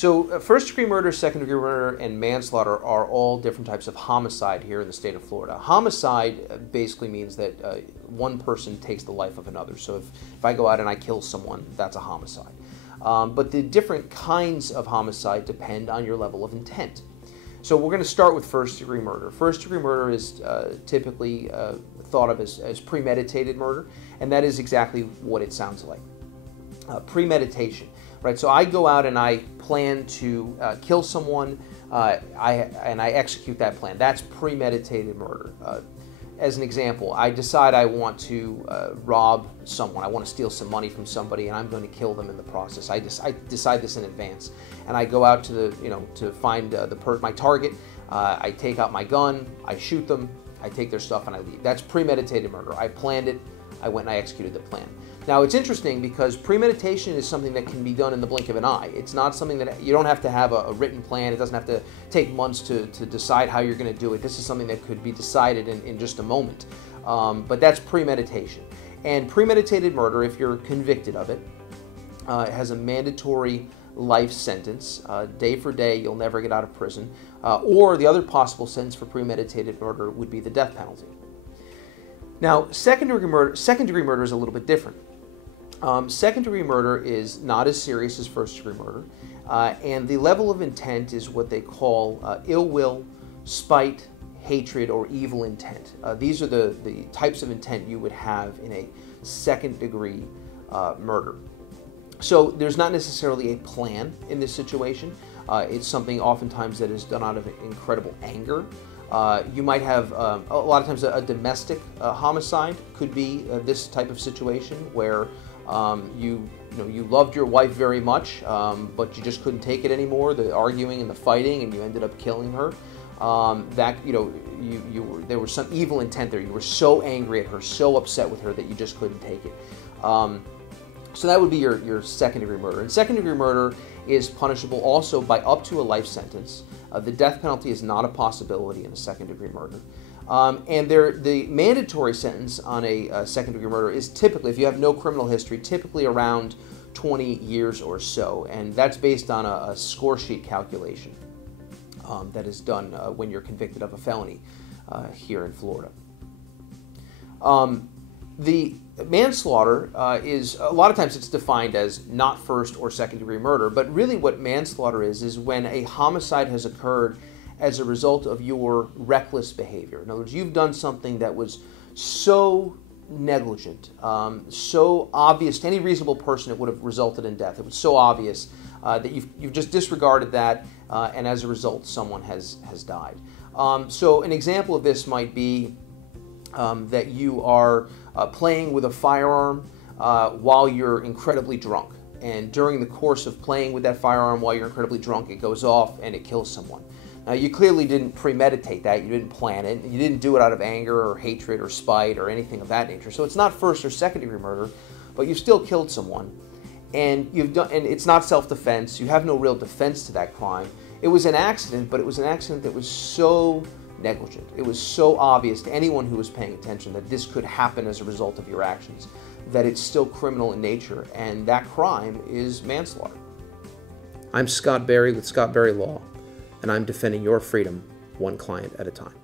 So first-degree murder, second-degree murder, and manslaughter are all different types of homicide here in the state of Florida. Homicide basically means that one person takes the life of another. So if I go out and I kill someone, that's a homicide. But the different kinds of homicide depend on your level of intent. So we're going to start with first-degree murder. First-degree murder is typically thought of as premeditated murder, and that is exactly what it sounds like. Premeditation. Right, so I go out and I plan to kill someone, and I execute that plan. That's premeditated murder. As an example, I decide I want to rob someone. I want to steal some money from somebody, and I'm going to kill them in the process. I decide this in advance, and I go out to to find my target. I take out my gun, I shoot them, I take their stuff, and I leave. That's premeditated murder. I planned it. I went and I executed the plan. Now, it's interesting because premeditation is something that can be done in the blink of an eye. It's not something that you don't have to have a written plan. It doesn't have to take months to decide how you're going to do it. This is something that could be decided in just a moment. But that's premeditation. And premeditated murder, if you're convicted of it, has a mandatory life sentence. Day for day, you'll never get out of prison. Or the other possible sentence for premeditated murder would be the death penalty. Now, second-degree murder is a little bit different. Second-degree murder is not as serious as first-degree murder, and the level of intent is what they call ill will, spite, hatred, or evil intent. These are the types of intent you would have in a second-degree murder. So there's not necessarily a plan in this situation. It's something oftentimes that is done out of incredible anger. You might have, a lot of times, a domestic homicide could be this type of situation where you loved your wife very much, but you just couldn't take it anymore, the arguing and the fighting, and you ended up killing her. There was some evil intent there. You were so angry at her, so upset with her that you just couldn't take it. So that would be your second-degree murder. And second-degree murder is punishable also by up to a life sentence. The death penalty is not a possibility in a second-degree murder. And the mandatory sentence on a second-degree murder is typically, if you have no criminal history, typically around 20 years or so. And that's based on a score sheet calculation that is done when you're convicted of a felony here in Florida. The manslaughter is, a lot of times it's defined as not first or second degree murder, but really what manslaughter is when a homicide has occurred as a result of your reckless behavior. In other words, you've done something that was so negligent, so obvious to any reasonable person it would have resulted in death. It was so obvious that you've just disregarded that, and as a result someone has died. So an example of this might be that you are playing with a firearm while you're incredibly drunk. And during the course of playing with that firearm while you're incredibly drunk, it goes off and it kills someone. Now, you clearly didn't premeditate that. You didn't plan it. You didn't do it out of anger or hatred or spite or anything of that nature. So it's not first or second degree murder, but you still killed someone. And it's not self-defense. You have no real defense to that crime. It was an accident, but it was an accident that was so negligent. It was so obvious to anyone who was paying attention that this could happen as a result of your actions, that it's still criminal in nature, and that crime is manslaughter. I'm Scott Berry with Scott Berry Law, and I'm defending your freedom one client at a time.